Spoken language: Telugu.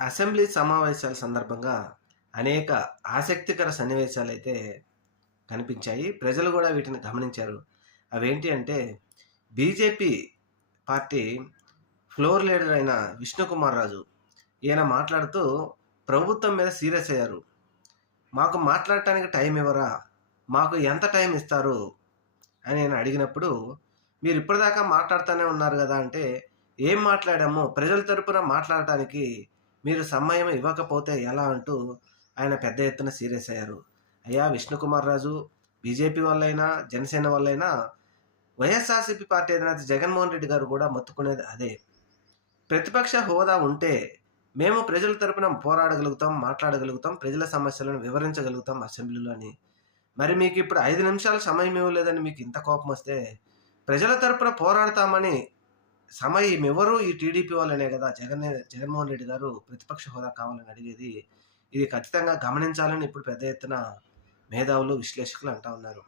అసెంబ్లీ సమావేశాల సందర్భంగా అనేక ఆసక్తికర సన్నివేశాలైతే కనిపించాయి. ప్రజలు గూడా వీటిని గమనించారు. అవేంటి అంటే, బీజేపీ పార్టీ ఫ్లోర్ లీడర్ అయిన విష్ణుకుమార్ రాజు ఈయన మాట్లాడుతూ ప్రభుత్వం మీద సీరియస్ అయ్యారు. "మాకు మాట్లాడటానికి టైం ఇవ్వరా? మాకు ఎంత టైం ఇస్తారు?" అని నేను అడిగినప్పుడు, "మీరు ఇప్పటిదాకా మాట్లాడుతూనే ఉన్నారు గదా!" అంటే, "ఏం మాట్లాడాము? ప్రజల తరపున మాట్లాడటానికి మీరు సమయం ఇవ్వకపోతే ఎలా?" అంటూ ఆయన పెద్ద ఎత్తున సీరియస్ అయ్యారు. అయ్యా విష్ణుకుమార్ రాజు, బీజేపీ వాళ్ళైనా, జనసేన వాళ్ళైనా, వైఎస్ఆర్‌సీపీ పార్టీ అధినేత జగన్మోహన్ రెడ్డి గారు కూడా మొత్తుకునేది అదే. ప్రతిపక్ష హోదా ఉంటే మేము ప్రజల తరపున పోరాడగలుగుతాం, మాట్లాడగలుగుతాం, ప్రజల సమస్యలను వివరించగలుగుతాం అసెంబ్లీలో అని. మరి మీకిప్పుడు 5 నిమిషాలు సమయం ఇవ్వలేదని మీకు ఇంత కోపమొస్తే, ప్రజల తరపున పోరాడతామని సమయమివ్వరు ఈ టీడీపీ వాళ్ళనే గదా! జగన్మోహన్ రెడ్డి గారు ప్రతిపక్ష హోదా కావాలని అడిగేది. ఇది ఖచ్చితంగా గమనించాలని ఇప్పుడు పెద్ద ఎత్తున మేధావులు, విశ్లేషకులు అంటా ఉన్నారు.